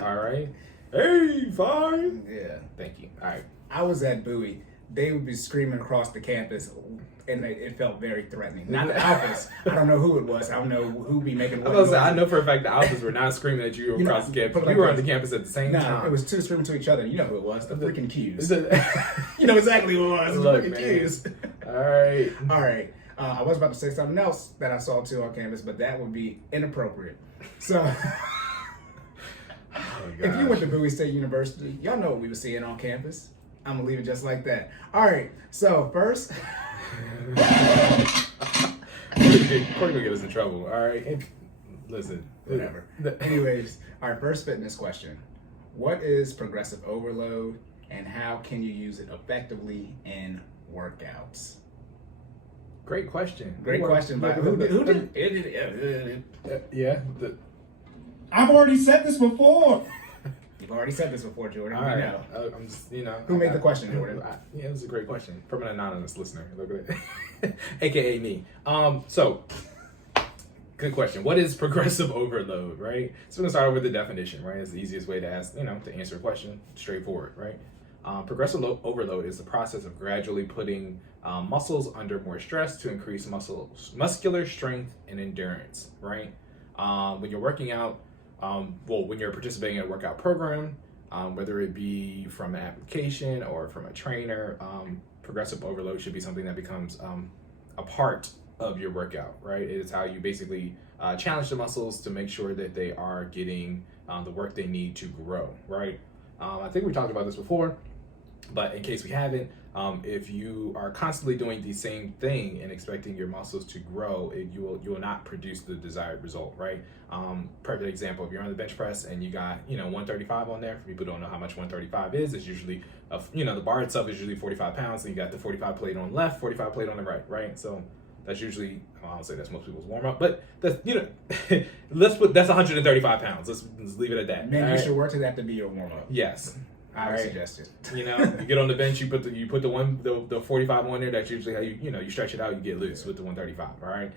All right. Hey, fine. Yeah. Thank you. All right. I was at Bowie. They would be screaming across the campus, and it felt very threatening. Not the alphas. I don't know who it was. I don't know who be making what noise. I know for a fact the alphas were not screaming at you across the campus. We were on the campus at the same time. It was two screaming to each other. You know who it was. The freaking Qs. You know exactly who it was. The freaking Qs. All right. I was about to say something else that I saw too on campus, but that would be inappropriate. So, if you went to Bowie State University, y'all know what we were seeing on campus. I'm gonna leave it just like that. All right. So first, Cory gonna get us in trouble. All right. Listen. Whatever. Anyways, our first fitness question: what is progressive overload, and how can you use it effectively in workouts? Great question. Great question. But who did? Yeah. I've already said this before. You've already said this before, Jordan. All right. Know. I'm just, Who made the question, Jordan? Yeah, it was a great question from an anonymous listener. Look at it. AKA me. So, good question. What is progressive overload, right? So we're gonna start over with the definition, right? It's the easiest way to ask, to answer a question, straightforward, right? Progressive overload is the process of gradually putting muscles under more stress to increase muscular strength and endurance, right? When you're working out, when you're participating in a workout program, whether it be from an application or from a trainer, progressive overload should be something that becomes a part of your workout, right? It is how you basically challenge the muscles to make sure that they are getting the work they need to grow, right? I think we talked about this before, but in case we haven't, if you are constantly doing the same thing and expecting your muscles to grow, you will not produce the desired result, right? Perfect example, if you're on the bench press and you got 135 on there. For people who don't know how much 135 is, it's usually the bar itself is usually 45 pounds, and you got the 45 plate on the left, 45 plate on the right? So that's usually, I don't say that's most people's warm up, but that's that's 135 pounds. Let's leave it at that. Man, you should work to that to be your warm up. Yes. I would suggest it. You get on the bench, you put the 45 on there. That's usually how you stretch it out. You get loose with the 135. All right.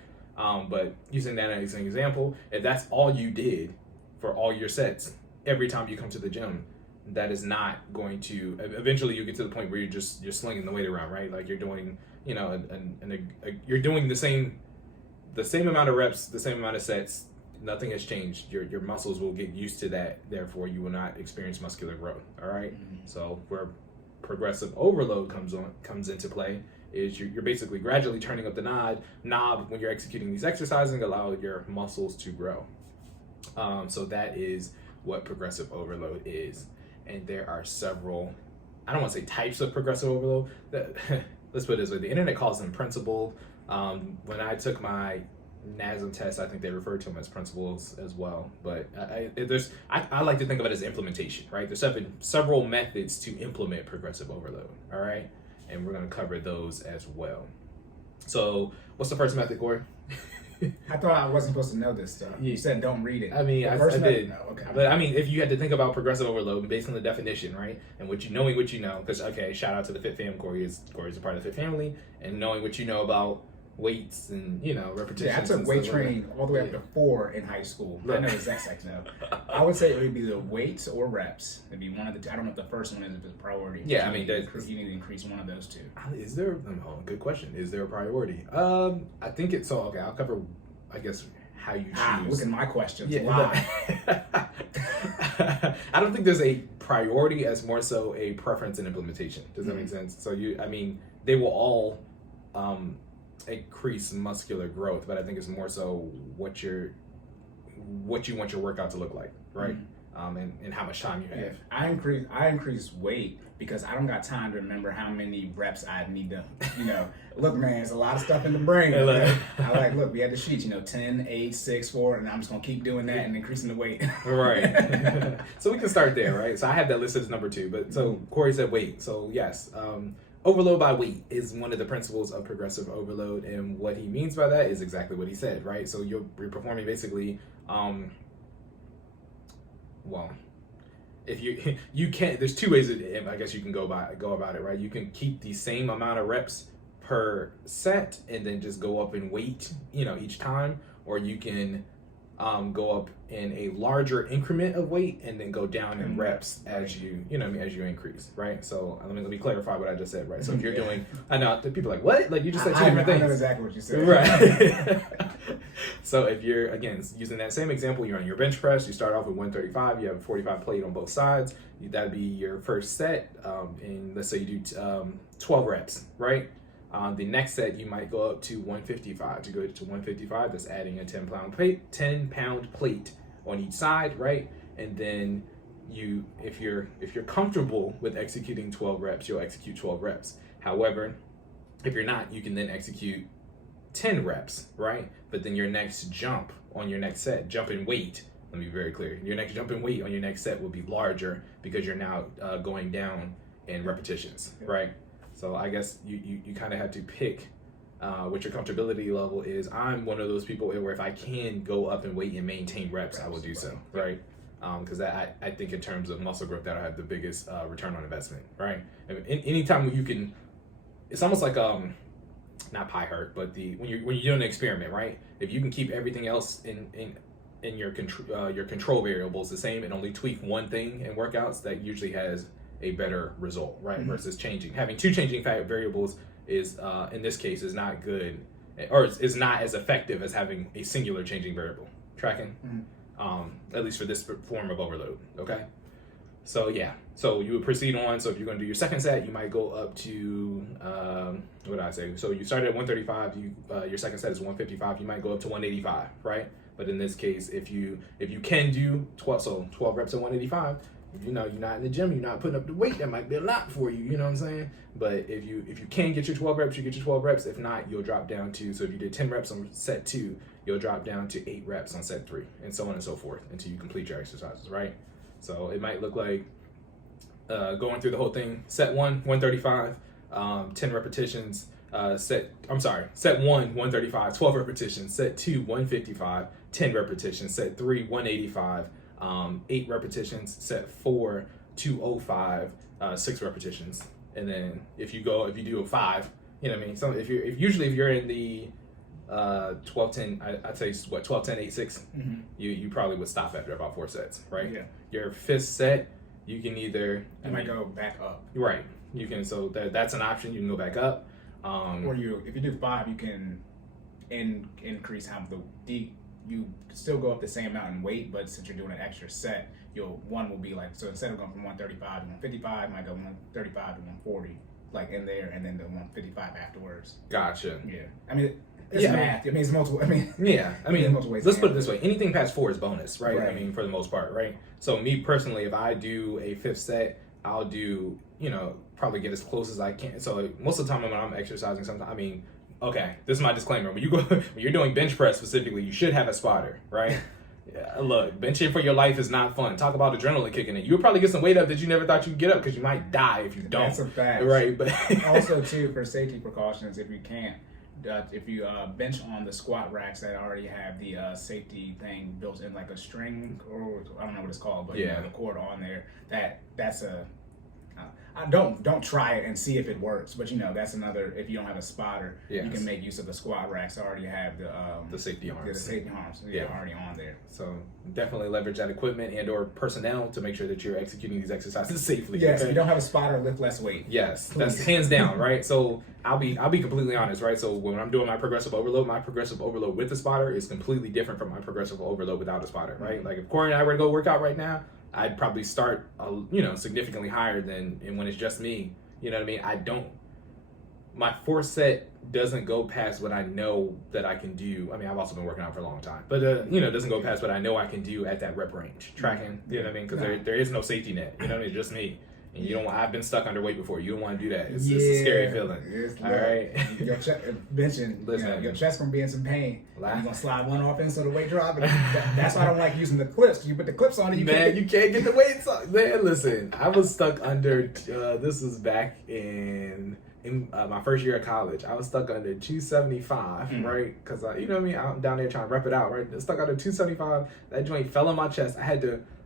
But using that as an example, if that's all you did for all your sets every time you come to the gym, that is not going to. Eventually, you get to the point where you're slinging the weight around, right? Like you're doing you're doing the same amount of reps, the same amount of sets. Nothing has changed. Your muscles will get used to that. Therefore, you will not experience muscular growth. All right. Mm-hmm. So where progressive overload comes into play is you're basically gradually turning up the knob when you're executing these exercises and allow your muscles to grow. So that is what progressive overload is. And there are several, I don't want to say types of progressive overload. Let's put it this way. The internet calls them principles. When I took my NASM test, I think they refer to them as principles as well. But I like to think of it as implementation, right? There's several methods to implement progressive overload, all right? And we're going to cover those as well. So what's the first method, Cory? I thought I wasn't supposed to know this stuff. You said don't read it. I mean, I did. No, okay. But I mean, if you had to think about progressive overload based on the definition, right? And knowing what you know, because, okay, shout out to the Fit Fam. Cory's a part of the Fit family. And knowing what you know about weights and repetitions. Yeah, I took weight training all the way up to 4 in high school. Right. I know exact now. I would say it would be the weights or reps. It'd be one of the two. I don't know if the first one is a priority. Yeah, I mean, you need to increase one of those two. Is there? Good question. Is there a priority? I think it's so. Okay, I'll cover. I guess how you choose. Look at my questions. Yeah, I don't think there's a priority as more so a preference and implementation. Does that make sense? So they will all increase muscular growth, but I think it's more so what you want your workout to look like, right? And how much time you have. Yeah. I increase weight because I don't got time to remember how many reps I need to, look, man, there's a lot of stuff in the brain. Okay? Look, we had the sheets, 10, 8, 6, 4, and I'm just gonna keep doing that and increasing the weight. Right. So we can start there, right? So I have that listed as number 2, but so Cory said weight. So yes, overload by weight is one of the principles of progressive overload, and what he means by that is exactly what he said, right? So you're performing basically, if you can't, there's 2 ways that I guess you can go about it, right? You can keep the same amount of reps per set and then just go up in weight, each time, or you can go up in a larger increment of weight and then go down in reps as you as you increase, right? So let me clarify what I just said, right? So if you're doing, I know people are like, what? Like you just said two different things. I know exactly what you said. Right. So if you're, again, using that same example, you're on your bench press, you start off with 135, you have a 45 plate on both sides, that'd be your first set, and let's say you do 12 reps, right? The next set, you might go up to 155. To go to 155, that's adding a 10-pound plate on each side, right? And then if you're comfortable with executing 12 reps, you'll execute 12 reps. However, if you're not, you can then execute 10 reps, right? But then your next jump on your next set, jump in weight, let me be very clear, your next jump in weight on your next set will be larger because you're now going down in repetitions, right? So I guess you kind of have to pick what your comfortability level is. I'm one of those people where if I can go up in weight and maintain reps, I will do so, right? Because I think in terms of muscle growth, that'll have the biggest return on investment, right? Anytime you can, it's almost like not pie hurt, but when you're doing an experiment, right? If you can keep everything else in your control variables the same and only tweak one thing in workouts, that usually has a better result, right? Versus having two changing variables is in this case is not good, or is not as effective as having a singular changing variable. Tracking, at least for this form of overload. Okay, so yeah, so you would proceed on. So if you're going to do your second set, you might go up to what did I say? So you started at 135. Your second set is 155. You might go up to 185, right? But in this case, if you can do 12 reps at 185. You're not in the gym, you're not putting up the weight, that might be a lot for you, you know what I'm saying? But if you can get your 12 reps, you get your 12 reps. If not, you'll drop down to, so if you did 10 reps on set 2, you'll drop down to 8 reps on set 3, and so on and so forth until you complete your exercises, right? So it might look like going through the whole thing. Set 1, 135, 10 repetitions. Set 1, 135, 12 repetitions. Set 2, 155, 10 repetitions. Set 3, 185. 8 repetitions. Set 4, 205, 6 repetitions. And then if you do a 5, you know what I mean? So if you're in the 12-10, I'd say 12-10, 8-6, you probably would stop after about 4 sets, right? Yeah. Your 5th set, you can either might go back up. Right. You can, so that's an option. You can go back up. Or if you do 5, you can increase how you still go up the same amount in weight, but since you're doing an extra set, one will be like, so instead of going from 135 to 155, you might go 135 to 140, like in there, and then the 155 afterwards. Gotcha. Yeah. I mean, it's math. I mean, it's multiple. Multiple ways. Let's put it this way: anything past 4 is bonus, right? I mean, for the most part, right? So me personally, if I do a 5th set, I'll do, probably get as close as I can. So most of the time when I'm exercising, sometimes, okay, this is my disclaimer. When you're doing bench press specifically, you should have a spotter, right? Yeah, look, benching for your life is not fun. Talk about adrenaline kicking in. You'll probably get some weight up that you never thought you'd get up because you might die if you don't. That's a fact. Right, but also too, for safety precautions, if you can't, if you bench on the squat racks that already have the safety thing built in, like a string, or I don't know what it's called, but the cord on there, that's a don't try it and see if it works, but that's another. If you don't have a spotter, you can make use of the squat racks that already have the safety arms. The safety arms, already on there. So definitely leverage that equipment and/or personnel to make sure that you're executing these exercises safely. Yes, if you don't have a spotter, lift less weight. Yes, please. That's hands down, right? So I'll be completely honest, right? So when I'm doing my progressive overload with the spotter is completely different from my progressive overload without a spotter, right? Like if Cory and I were to go work out right now, I'd probably start, significantly higher than when it's just me. You know what I mean? My 4th set doesn't go past what I know that I can do. I mean, I've also been working out for a long time, but it doesn't go past what I know I can do at that rep range. Tracking, you know what I mean? Because there is no safety net. You know what I mean? It's just me. And you don't. I've been stuck underweight before. You don't want to do that. It's a scary feeling. All right. Your benching, your chest gonna be in some pain. You're gonna slide one off in so the weight drop. That's why I don't like using the clips. You put the clips on it, you can't get the weights on. Man, listen, I was stuck under. This was back in my first year of college. I was stuck under 275, right? Because you know what I mean. I'm down there trying to rep it out, right? Stuck under 275. That joint fell on my chest.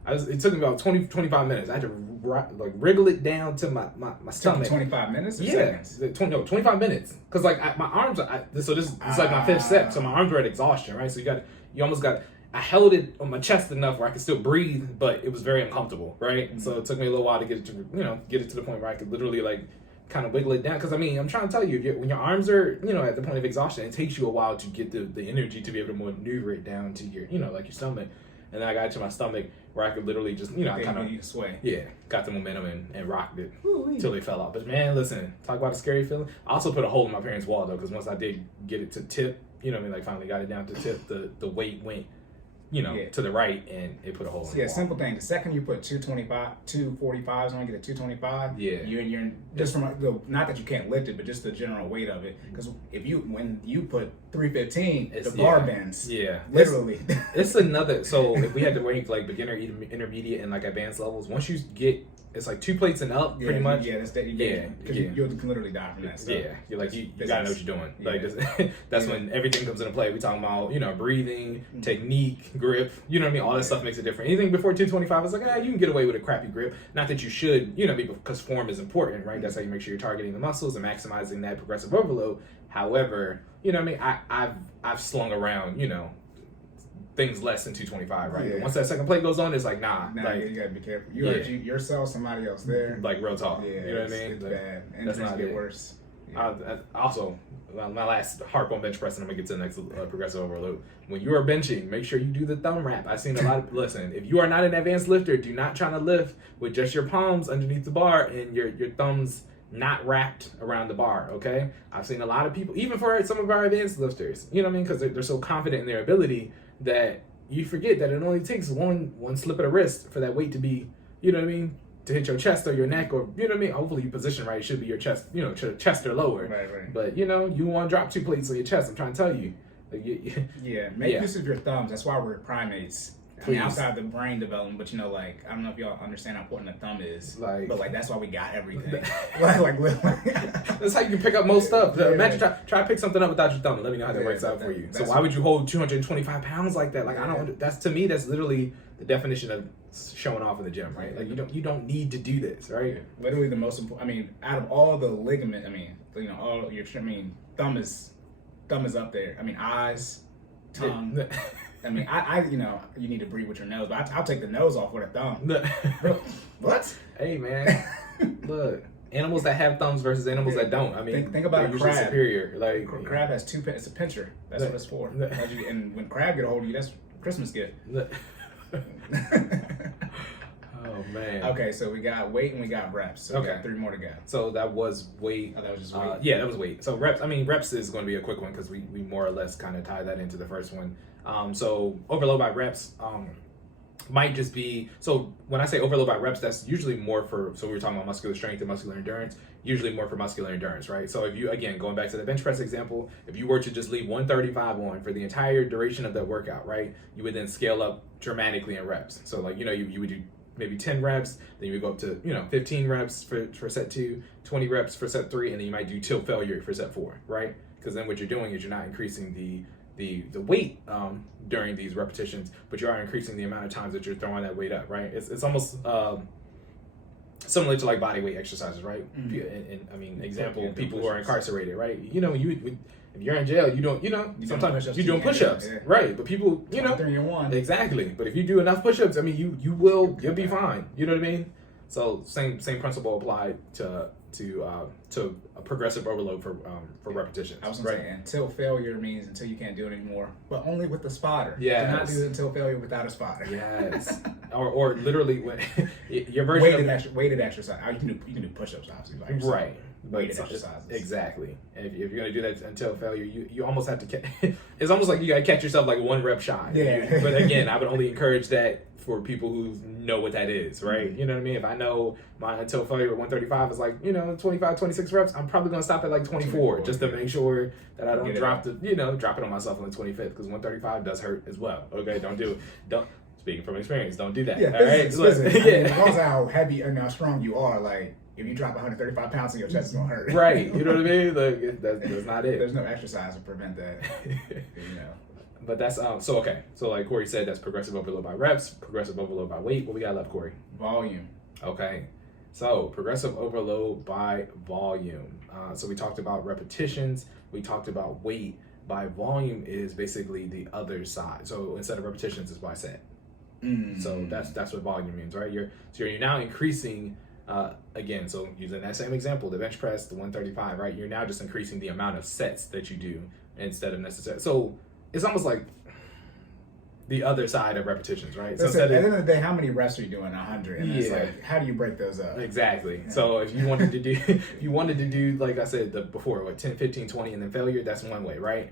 It took me about 25 minutes. I had to wriggle it down to my stomach. 25 minutes or seconds? 25 minutes. Because my arms, this is like my 5th set, so my arms were at exhaustion, right? So you almost got, I held it on my chest enough where I could still breathe, but it was very uncomfortable, right? Mm-hmm. So it took me a little while to get it to, get it to the point where I could literally like kind of wiggle it down. Because I mean, I'm trying to tell you, when your arms are, at the point of exhaustion, it takes you a while to get the energy to be able to maneuver it down to your, like your stomach. And then I got it to my stomach where I could literally just, I kind of sway. Yeah, got the momentum and rocked it until they fell out. But man, listen, talk about a scary feeling. I also put a hole in my parents' wall though, because once I did get it to tip, like finally got it down to tip, the weight went, to the right, and it put a hole in the wall. Simple thing. The second you put 245s on, get a 225. Yeah, you're just from not that you can't lift it, but just the general weight of it. Because when you put 315, the bar bends. Yeah, literally. It's another. So if we had to rank like beginner, intermediate, and like advanced levels, once you get, it's like 2 plates and up, pretty much. Yeah, that's that. Because you can literally die from that stuff. Yeah, you're like you gotta know what you're doing. Like that's when everything comes into play. We talking about breathing, technique, grip. You know what I mean? All that stuff makes it different. Anything before 225 is like you can get away with a crappy grip. Not that you should, because form is important, right? That's how you make sure you're targeting the muscles and maximizing that progressive overload. However, I've slung around, things less than 225, right? Yeah. Once that second plate goes on, it's like, nah. Like, you gotta be careful. You hurt yourself, somebody else there. Like, real talk. Yeah, you know what I mean? It's like, bad. And that's not get it. Worse. Yeah. Also, my last harp on bench press, and I'm gonna get to the next progressive overload. When you are benching, make sure you do the thumb wrap. I've seen a lot of, listen, if you are not an advanced lifter, do not try to lift with just your palms underneath the bar and your thumbs not wrapped around the bar, okay? I've seen a lot of people, even for some of our advanced lifters, you know what I mean? Because they're so confident in their ability that you forget that it only takes one slip of the wrist for that weight to be, you know what I mean, to hit your chest or your neck, or, you know what I mean? Hopefully you position right, it should be your chest, chest or lower. Right. But, you want to drop 2 plates on your chest, I'm trying to tell you. Make use of your thumbs. That's why we're primates. I mean, outside the brain development, but I don't know if y'all understand how important the thumb is. But that's why we got everything. That's how you can pick up most stuff. Imagine try to pick something up without your thumb and let me know how that works out for you. So why would you hold 225 pounds like that? Like that's to me, that's literally the definition of showing off in the gym, right? Like you don't need to do this, right? Yeah. Literally the most important. I mean, out of all the ligament, all your. Thumb is up there. I mean, eyes, tongue. I mean, you need to breathe with your nose, but I'll take the nose off with a thumb. What? Hey, man. Look, animals that have thumbs versus animals that don't. I mean, think about a crab. Superior. Like crab has 2. It's a pincher. That's what it's for. And when crab get a hold of you, that's a Christmas gift. Oh man. Okay, so we got weight and we got reps. So we got 3 more to go. So that was weight. Oh, that was just weight. Yeah, that was weight. So reps. I mean, reps is going to be a quick one because we more or less kind of tie that into the first one. So overload by reps might just be, so when I say overload by reps, that's usually more for, so we were talking about muscular strength and muscular endurance, usually more for muscular endurance, right? So if you, again, going back to the bench press example, if you were to just leave 135 on for the entire duration of that workout, right, you would then scale up dramatically in reps. So like, you would do maybe 10 reps, then you would go up to, 15 reps for set 2, 20 reps for set 3, and then you might do tilt failure for set 4, right? Because then what you're doing is you're not increasing the weight during these repetitions, but you are increasing the amount of times that you're throwing that weight up, right? It's almost similar to like body weight exercises, right? And I mean, example, people who are incarcerated, right? If you're in jail, you don't, sometimes you're doing push-ups, right? But people, 3 and 1. Exactly. But if you do enough push-ups, I mean, you'll be fine. You know what I mean? So same principle applied to a progressive overload for repetitions. I was going to say, until failure means until you can't do it anymore, but only with the spotter. Yeah. Do not do it until failure without a spotter. Yes. or literally when your version weighted exercise. You can do push-ups obviously. Right. Weighted exercises. Exactly. And if you're going to do that until failure, you almost have to it's almost like you got to catch yourself like 1 rep shy. Yeah. But again, I would only encourage that for people who know what that is, right? You know what I mean? If I know my until failure at 135 is like, 25, 26 reps, I'm probably going to stop at like 24 just to make sure that I don't drop it on myself on the 25th, because 135 does hurt as well. Okay, don't do it. Speaking from experience, don't do that. Yeah, all right? As long as how heavy and how strong you are, like, if you drop 135 pounds in your chest, it's going to hurt. Right. You know what I mean? Like, that's not it. There's no exercise to prevent that. But that's so okay. So like Cory said, that's progressive overload by reps, progressive overload by weight. What we got left, Cory? Volume. Okay. So progressive overload by volume. So we talked about repetitions. We talked about weight. by volume is basically the other side. So instead of repetitions, it's by set. So that's what volume means, right? You're now increasing again. So using that same example, the bench press, the 135, right? You're now just increasing the amount of sets that you do instead of necessary. So it's almost like the other side of repetitions, right? So at the end of the day, how many reps are you doing? 100. And it's like, how do you break those up? Exactly. Yeah. So if you wanted to do, like I said before, what, 10, 15, 20, and then failure, that's one way, right?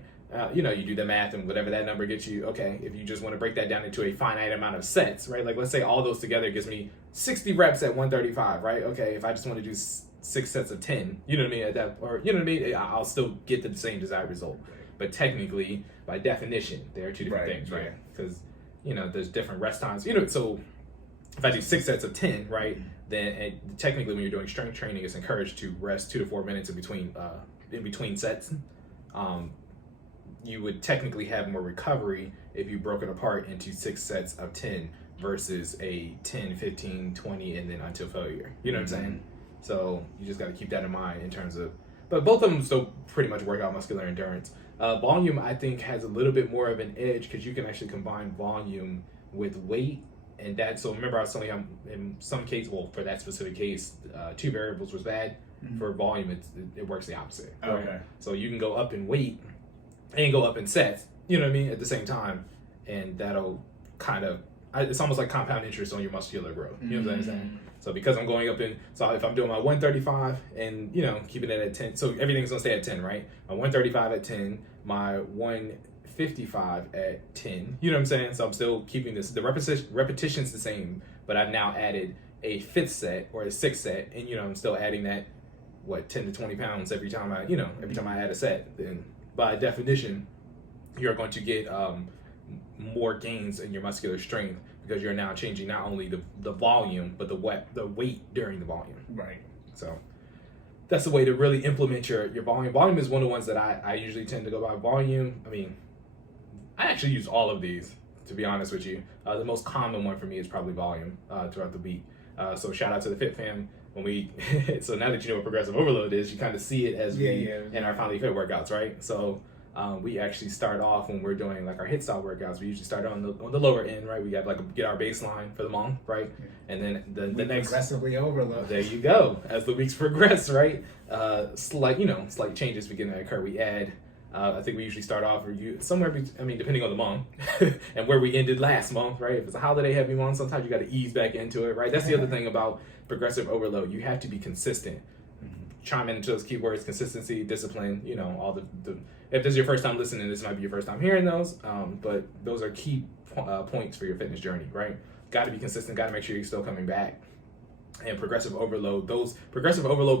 You do the math and whatever that number gets you. Okay, if you just want to break that down into a finite amount of sets, right? Like let's say all those together gives me 60 reps at 135, right? Okay, if I just want to do 6 sets of 10, you know what I mean? At that, or you know what I mean? I'll still get the same desired result. But technically, by definition, there are two different things, right? Because there's different rest times. So if I do 6 sets of 10, right? Then technically, when you're doing strength training, it's encouraged to rest 2 to 4 minutes in between sets. You would technically have more recovery if you broke it apart into 6 sets of 10 versus a 10, 15, 20, and then until failure. You know what I'm saying? So you just got to keep that in mind in terms of, but both of them still pretty much work out muscular endurance. Volume, I think, has a little bit more of an edge because you can actually combine volume with weight. And that, so remember I was telling you, in some cases, well, for that specific case, 2 variables was bad. For volume, it works the opposite. Right? Okay. So you can go up in weight and go up in sets, you know what I mean, at the same time, and that'll kind of, it's almost like compound interest on your muscular growth, you know what I'm saying? So because I'm going up so if I'm doing my 135 and, keeping it at 10, so everything's gonna stay at 10, right? My 135 at 10, my 155 at 10, you know what I'm saying? So I'm still keeping the repetition's the same, but I've now added a 5th set or a 6th set, and, I'm still adding that, 10 to 20 pounds every time I add a set. Then by definition, you're going to get more gains in your muscular strength because you're now changing not only the volume, but the weight during the volume. Right. So that's the way to really implement your volume. Volume is one of the ones that I usually tend to go by. Volume, I mean, I actually use all of these, to be honest with you. The most common one for me is probably volume throughout the week. So shout out to the Fit Fam. So now that you know what progressive overload is, you kind of see it as in our FinallyFit workouts, right? So we actually start off when we're doing like our hit style workouts. We usually start on the lower end, right? We got get our baseline for the month, right? And then the next progressively overload. There you go. As the weeks progress, right? Slight changes begin to occur. We add. I think we usually start off depending on the month and where we ended last month, right? If it's a holiday heavy month, sometimes you got to ease back into it, right? That's the other thing about progressive overload. You have to be consistent. Chime into those keywords: consistency, discipline. All the if this is your first time listening, this might be your first time hearing those. But those are key points for your fitness journey, right? Got to be consistent. Got to make sure you're still coming back. And progressive overload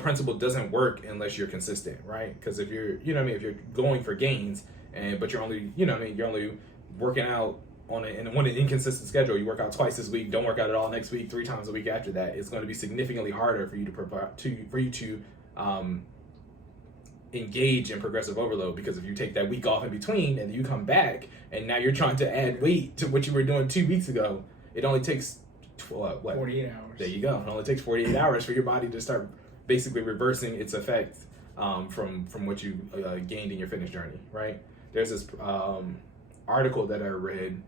principle doesn't work unless you're consistent, right? Because if you're, if you're going for gains but you're only, you're only working out on an inconsistent schedule. You work out twice this week, don't work out at all next week, 3 times a week after that. It's going to be significantly harder for you to engage in progressive overload, because if you take that week off in between and you come back and now you're trying to add weight to what you were doing 2 weeks ago, it only takes 48 hours. There you go. It only takes 48 hours for your body to start basically reversing its effects from what you gained in your fitness journey, right? There's this article that I read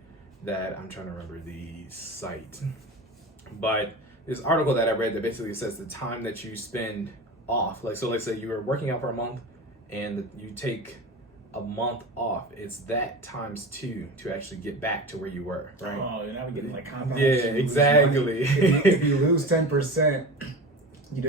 that I'm trying to remember the site, but this article that I read that basically says the time that you spend off, so let's say you were working out for a month and you take a month off, it's that times 2 to actually get back to where you were, right? Oh, you're not getting like compound. Yeah, exactly. If you lose 10%, you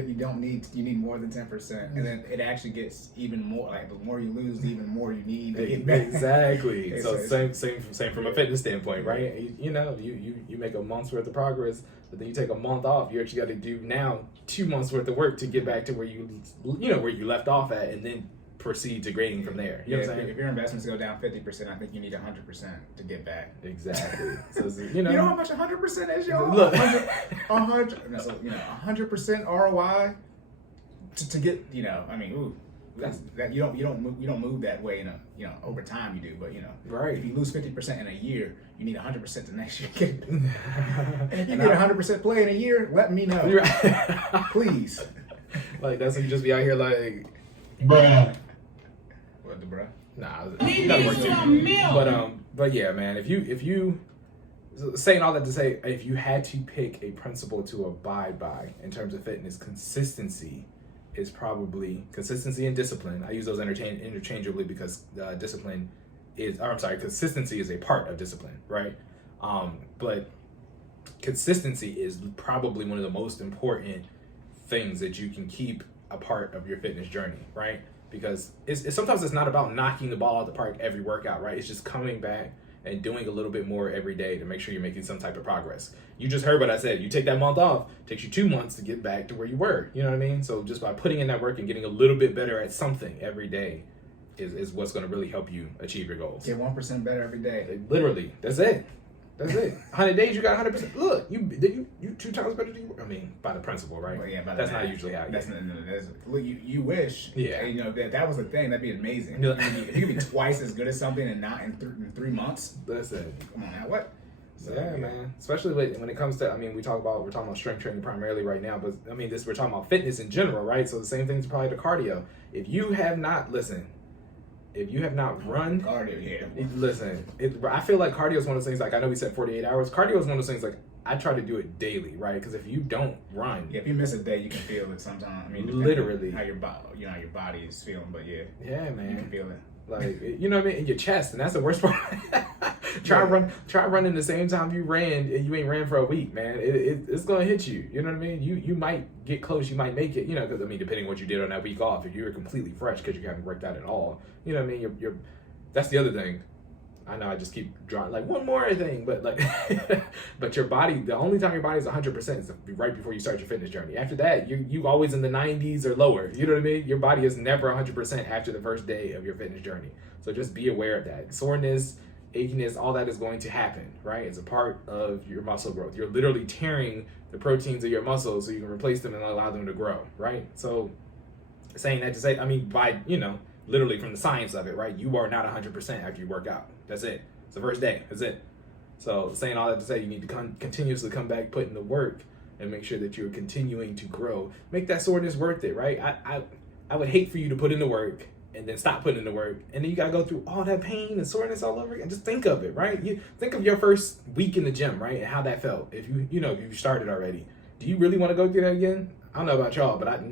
need more than 10%, and then it actually gets even more. Like the more you lose, the even more you need to get back. Exactly. So same from a fitness standpoint, right? You make a month's worth of progress, but then you take a month off. You actually got to do now 2 months worth of work to get back to where you left off at, and then proceed to grading from there. You know what I'm saying? If your investments go down 50%, I think you need 100% to get back. Exactly. So you know how much 100% is, y'all? Look. 100% ROI to get, that's that you don't move that way over time you do, but right. If you lose 50% in a year, you need 100% the next year. And if you get 100% play in a year, let me know. Please. Like that's when you just be out here like bruh. What the bruh? Nah, it doesn't work too. But yeah, man, if you saying all that to say, if you had to pick a principle to abide by in terms of fitness, consistency is probably consistency and discipline. I use those interchangeably because consistency is a part of discipline, right? But consistency is probably one of the most important things that you can keep a part of your fitness journey, right? Because sometimes it's not about knocking the ball out the park every workout, right? It's just coming back and doing a little bit more every day to make sure you're making some type of progress. You just heard what I said. You take that month off, it takes you 2 months to get back to where you were. You know what I mean? So just by putting in that work and getting a little bit better at something every day is what's going to really help you achieve your goals. Get 1% better every day. Literally, that's it. That's it. 100 days, you got 100%. Look, you 2 times better than you were. I mean, by the principle, right? Well, yeah, that's not usually how. Look, you wish. Yeah. You know that was the thing. That'd be amazing. If you could be twice as good at something and not in 3 months. That's it. Come on now, what? So, yeah, man. Especially when it comes to, I mean, we're talking about strength training primarily right now, but I mean, we're talking about fitness in general, right? So the same thing's probably the cardio. If you have not run, cardio, yeah. Listen, I feel like cardio is one of those things, like I know we said 48 hours. Cardio is one of those things, like I try to do it daily, right? Because if you don't run. Yeah, if you miss a day, you can feel it sometimes. I mean, literally. How your body is feeling, but yeah. Yeah, man. You can feel it. Like, you know what I mean? In your chest, and that's the worst part. Try running the same time you ran, and you ain't ran for a week, man. It's gonna hit you. You know what I mean? You might get close, you might make it. You know, because I mean, depending on what you did on that week off, if you were completely fresh because you haven't worked out at all, you know what I mean? You're that's the other thing. I know I just keep drawing like one more thing, but like, but your body, the only time your body is 100% is right before you start your fitness journey. After that, you always in the 90s or lower. You know what I mean? Your body is never 100% after the first day of your fitness journey. So just be aware of that. Soreness, achiness, all that is going to happen, right? It's a part of your muscle growth. You're literally tearing the proteins of your muscles so you can replace them and allow them to grow, right? So saying that to say, I mean, by, literally from the science of it, right? You are not 100% after you work out. That's it. It's the first day. That's it. So saying all that to say, you need to continuously come back, put in the work, and make sure that you're continuing to grow. Make that soreness worth it, right? I would hate for you to put in the work and then stop putting in the work, and then you gotta go through all that pain and soreness all over again. Just think of it, right? You think of your first week in the gym, right, and how that felt. If if you started already, do you really want to go through that again? I don't know about y'all, but I'm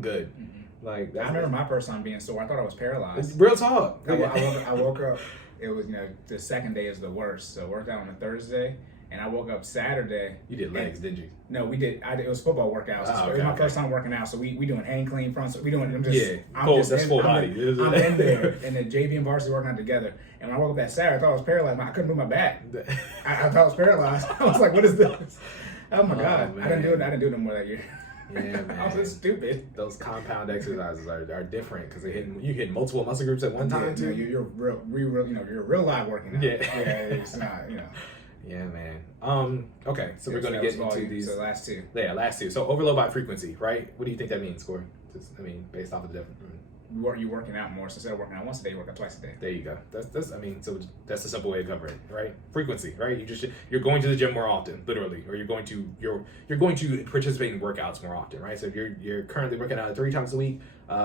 good. Mm-hmm. Like I remember my first time being sore. I thought I was paralyzed. Real talk. I woke up. It was the second day is the worst. So I worked out on a Thursday, and I woke up Saturday. You did legs, didn't you? No, we did. It was football workouts. Oh, okay, it was my first time working out. So we doing hang clean fronts. So we doing. That's full body. I'm in there, and then JV and Varsity working out together. And when I woke up that Saturday, I thought I was paralyzed. I couldn't move my back. I thought I was paralyzed. I was like, "What is this?" Oh my god! Man. I didn't do it no more that year. Yeah, man. I was just stupid. Those compound exercises are different because you hit multiple muscle groups at one time too. You're real live working out. Yeah, it's not. Yeah, man. Okay, so we're gonna get into these. So last two. Yeah, last two. So overload by frequency, right? What do you think that means, Cory? Based off of the different. You working out more. So instead of working out once a day, you work out twice a day. There you go. So that's a simple way to cover it, right? Frequency, right? You're going to the gym more often, literally, or you're going to participate in workouts more often, right? So if you're currently working out 3 times a week,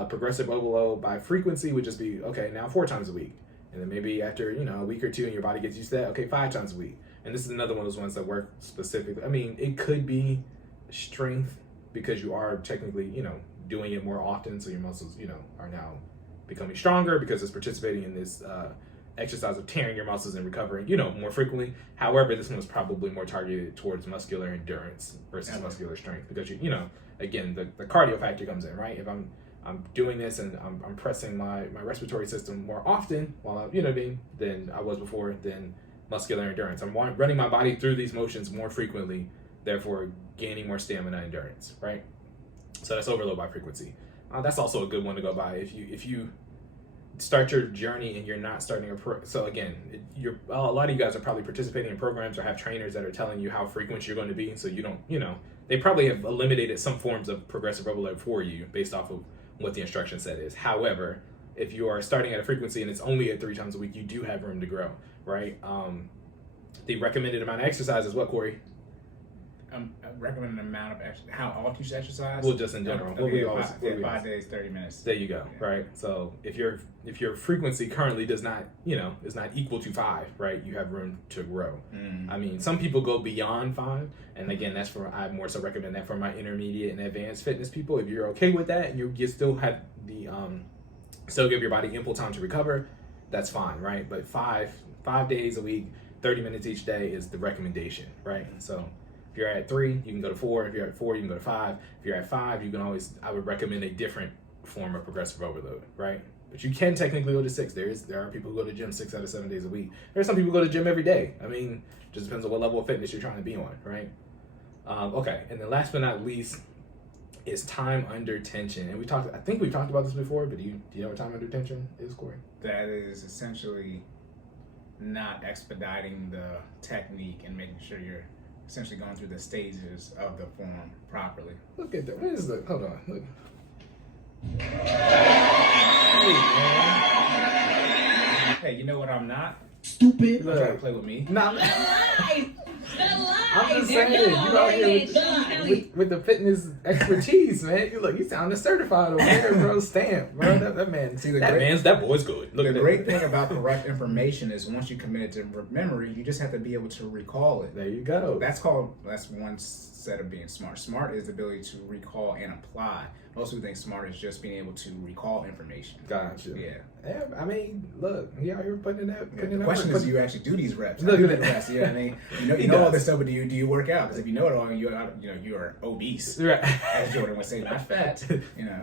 progressive overload by frequency would just be okay. Now 4 times a week, and then maybe after a week or two, and your body gets used to that, okay, 5 times a week. And this is another one of those ones that work specifically. I mean, it could be strength because you are technically, doing it more often, so your muscles, are now becoming stronger because it's participating in this exercise of tearing your muscles and recovering, more frequently. However, this one was probably more targeted towards muscular endurance versus muscular strength because again, the cardio factor comes in, right? If I'm doing this and I'm pressing my respiratory system more often while I'm, than I was before, then muscular endurance. I'm running my body through these motions more frequently, therefore gaining more stamina and endurance, right? So that's overload by frequency. That's also a good one to go by. If you start your journey and you're not starting so again, a lot of you guys are probably participating in programs or have trainers that are telling you how frequent you're going to be, so you don't, they probably have eliminated some forms of progressive overload for you based off of what the instruction set is. However, if you are starting at a frequency and it's only at 3 times a week, you do have room to grow, right? The recommended amount of exercise is what, Cory? a recommended amount of how often you should exercise? Well, just in general. Okay, 5 days, 30 minutes. There you go. Yeah. Right. So if your frequency currently does not, is not equal to 5, right, you have room to grow. I mean, some people go beyond 5, and again, I more so recommend that for my intermediate and advanced fitness people. If you're okay with that, and you still have the still give your body ample time to recover, that's fine, right? But 5 days a week, 30 minutes each day is the recommendation, right? So if you're at 3, you can go to 4. If you're at 4, you can go to 5. If you're at 5, I would recommend a different form of progressive overload, right? But you can technically go to 6. There are people who go to gym 6 out of 7 days a week. There's some people who go to gym every day. I mean, just depends on what level of fitness you're trying to be on, right? Okay, and then last but not least is time under tension. And I think we've talked about this before, but do you know what time under tension is, Cory? That is essentially not expediting the technique and making sure you're essentially going through the stages of the form properly. Look at that. What is the? Hold on. Look. Hey, you know what I'm not? Stupid. Don't try to play with me. No, I'm just saying, you out here with the fitness expertise, man. You sound certified over there, bro. Stamp, bro. That man. See, that boy's good. The great thing about correct information is once you commit it to memory, you just have to be able to recall it. There you go. That's one set of being smart. Smart is the ability to recall and apply. Most people think smart is just being able to recall information. Gotcha. Yeah. I mean, look, you out here putting that. The question is, do you actually do these reps? Look at that. Reps, you know what I mean? You know all this stuff, but do you work out? Because if you know it all, you are obese. Right. As Jordan would say, not fat.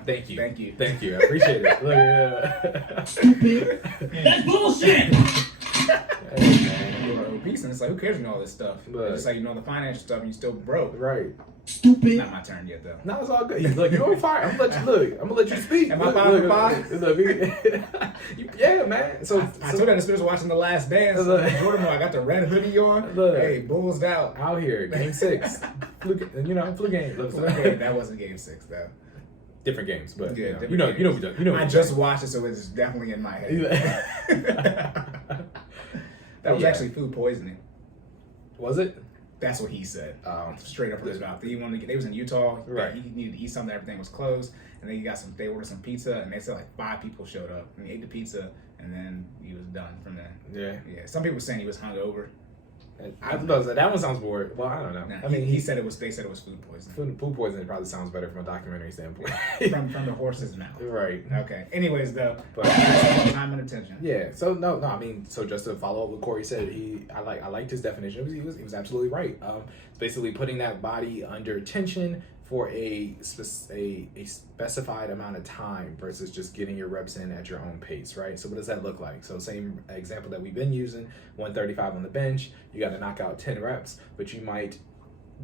Thank you. Thank you. I appreciate it. Look, yeah. Stupid. That's bullshit. Hey, man. You are obese, and it's like, who cares? You know all this stuff. But, it's like you know the financial stuff, and you still broke. Right. Stupid. Not my turn yet, though. No, it's all good. Look, you're on fire. I'm gonna let you speak. Am I 5 for 5? Yeah, man. So I told that as soon as watching The Last Dance. Jordan, I got the red hoodie on. Look, hey, Bulls out. Out here, game 6. flu game. That wasn't game 6 though. Different games, but yeah, you know. I just watched it, so it's definitely in my head. That was actually food poisoning. Was it? That's what he said. Straight up from his mouth. They was in Utah. Right. He needed to eat something. Everything was closed, and then they ordered some pizza, and they said like 5 people showed up, and he ate the pizza, and then he was done from there. Yeah. Some people were saying he was hungover. That one sounds more. Well, I don't know. I mean, they said it was food poisoning. Food poisoning probably sounds better from a documentary standpoint. from the horse's mouth. Right. Okay. Anyways, though, but time and attention. Yeah. So no. I mean, so just to follow up what Cory said, I liked his definition. He was absolutely right. It's basically putting that body under tension for a specified amount of time versus just getting your reps in at your own pace, right? So what does that look like? So same example that we've been using, 135 on the bench, you got to knock out 10 reps, but you might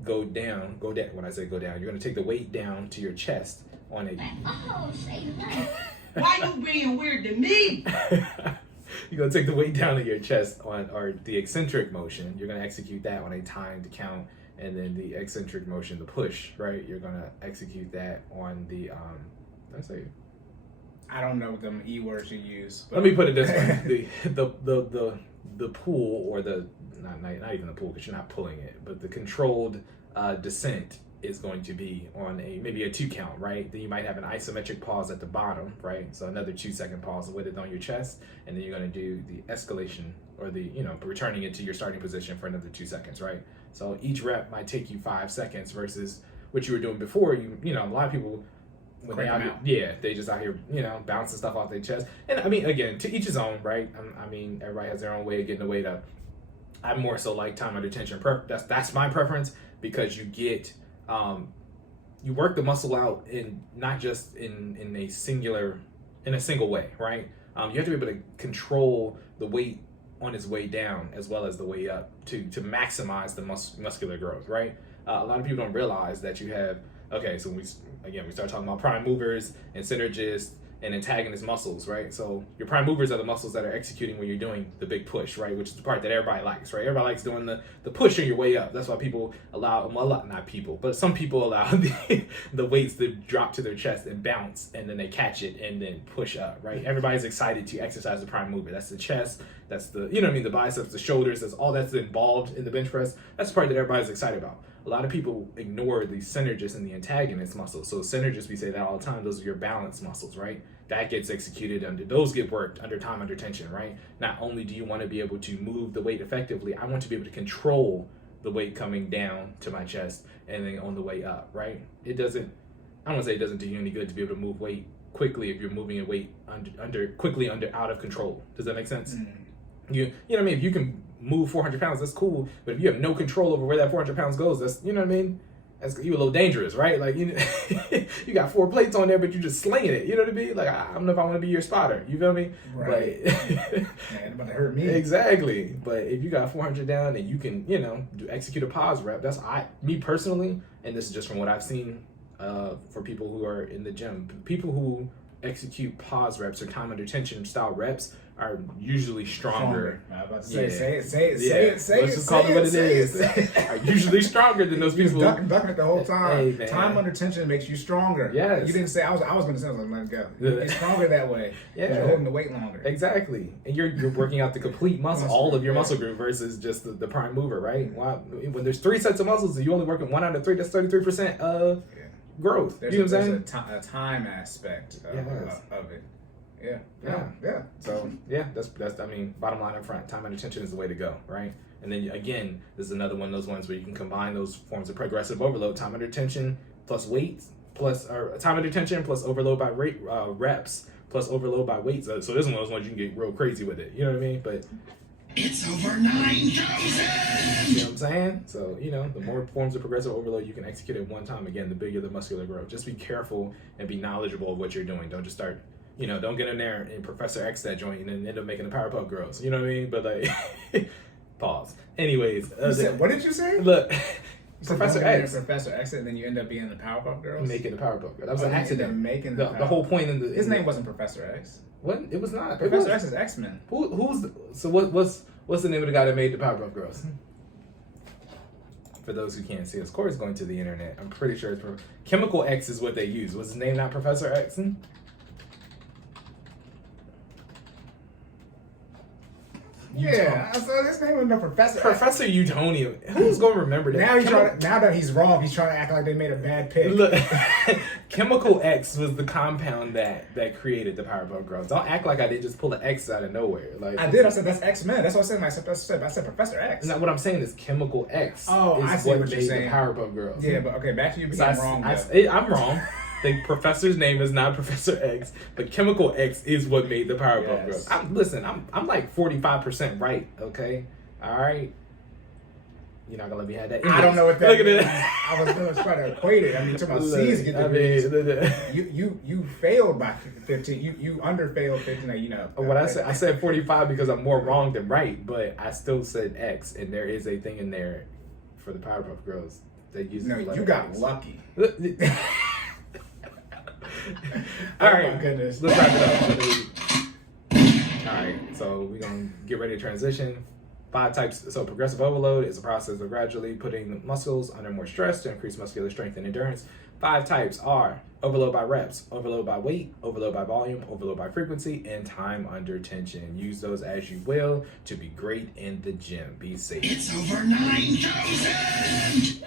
go down. When I say go down, you're going to take the weight down to your chest on a... Oh, say that. Why you being weird to me? You're going to take the weight down to your chest or the eccentric motion. You're going to execute that on a timed count. And then the eccentric motion, the push, right? You're gonna execute that on the I don't know them E words you use. Let me put it this way: the pull, or the not even the pull because you're not pulling it, but the controlled descent is going to be on maybe a 2 count, right? Then you might have an isometric pause at the bottom, right? So another 2-second pause with it on your chest, and then you're gonna do the escalation or the returning it to your starting position for another 2 seconds, right? So each rep might take you 5 seconds versus what you were doing before. A lot of people when they just out here bouncing stuff off their chest. And I mean, again, to each his own, right? I mean, everybody has their own way of getting the weight up. I'm more so like time under tension. That's my preference because you get you work the muscle out in not just in a single way, right? You have to be able to control the weight on its way down as well as the way up to maximize the muscular growth, right? A lot of people don't realize that you have, so we start talking about prime movers and synergists and antagonist muscles, right? So your prime movers are the muscles that are executing when you're doing the big push, right? Which is the part that everybody likes, right? Everybody likes doing the push on your way up. That's why people allow, not people, but some people allow the weights to drop to their chest and bounce, and then they catch it and then push up, right? Everybody's excited to exercise the prime mover. That's the chest, That's the, you know what I mean, the biceps, the shoulders, that's all that's involved in the bench press. That's the part that everybody's excited about. A lot of people ignore the synergist and the antagonist muscles. So synergist, we say that all the time, those are your balance muscles, right? That gets executed those get worked under time under tension, right? Not only do you want to be able to move the weight effectively, I want to be able to control the weight coming down to my chest and then on the way up, right? I don't want to say it doesn't do you any good to be able to move weight quickly if you're moving a weight out of control. Does that make sense? Mm-hmm. You know what I mean? If you can move 400 pounds, that's cool. But if you have no control over where that 400 pounds goes, that's, you know what I mean? You're a little dangerous, right? Like, you got 4 plates on there, but you're just slinging it. You know what I mean? Like, I don't know if I want to be your spotter. You feel me? Right. Man, about to hurt me. Exactly. But if you got 400 down and you can, execute a pause rep, me personally, and this is just from what I've seen for people who are in the gym, people who execute pause reps or time under tension style reps are usually stronger. I'm about to say, say it. Let's just call it what it is. Are usually stronger than those people. Ducking it the whole time. Hey, time under tension makes you stronger. Yes. You didn't say, I was going to say, let it go. You're stronger that way. Yeah. You're holding the weight longer. Exactly. And you're working out the complete muscle, all of your muscle group versus just the prime mover, right? Wow. When there's 3 sets of muscles and you only working 1 out of 3, that's 33% growth. You know what I'm saying? There's a time aspect of it. Yeah. So that's I mean, bottom line up front, time under tension is the way to go, right? And then again, this is another one of those ones where you can combine those forms of progressive overload, time under tension plus weights or time under tension plus overload by reps plus overload by weights. So this is one of those ones you can get real crazy with it. You know what I mean? But it's over 9,000. You know what I'm saying? So, the more forms of progressive overload you can execute at one time, again, the bigger the muscular growth. Just be careful and be knowledgeable of what you're doing. Don't just start, don't get in there and Professor X that joint and then end up making the power pump girls. You know what I mean? But like, pause. Anyways. What did you say? Look, Professor X. Professor X, and then you end up being the power pump girls? Making the power pump girls. That was an accident. Making the whole point in the... His name wasn't Professor X. What? It was not. Professor X is X-Men. What's the name of the guy that made the Powerpuff Girls? For those who can't see us, Cory's going to the internet. I'm pretty sure it's Chemical X is what they use. Was his name not Professor X? Yeah, so his name was no Professor. Professor Utonium. Who's going to remember that? Now that he's wrong, he's trying to act like they made a bad pick. Look, Chemical X was the compound that created the Powerpuff Girls. Don't act like I didn't just pull the X out of nowhere. Like I did. I said that's X-Men. That's what I said. I said Professor X. Not what I'm saying is Chemical X. Oh, is I see what you're saying. The Powerpuff Girls. Yeah, but okay, back to you being wrong. I'm wrong. The professor's name is not Professor X, but Chemical X is what made the Powerpuff Girls. I'm like 45% right, okay? All right? You're not going to let me have that. I don't know what that means. I was going to try to equate it. I mean, to my C's get the you failed by 15. You under-failed 15, What I said 45 because I'm more wrong than right, but I still said X, and there is a thing in there for the Powerpuff Girls. That uses you got X. Lucky. All right, my goodness. Let's wrap it up. All right, so we're gonna get ready to transition. 5 types. So progressive overload is a process of gradually putting muscles under more stress to increase muscular strength and endurance. 5 types are overload by reps, overload by weight, overload by volume, overload by frequency, and time under tension. Use those as you will to be great in the gym. Be safe. It's over 9,000.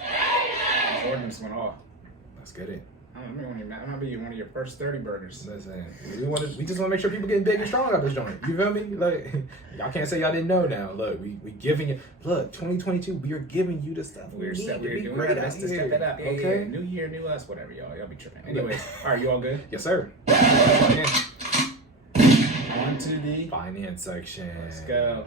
Jordan just went off. Let's get it. I'm gonna be one of your first 30 burgers. Listen, we just want to make sure people getting big and strong out this joint. You feel me? Like, y'all can't say y'all didn't know now. Look, we giving you. Look, 2022, we are giving you the stuff we're doing great our best to step that up. Yeah, okay. Yeah. New year, new us, whatever, y'all. Y'all be tripping. Anyways, all right, you all good? Yes, sir. On to the finance section. Let's go.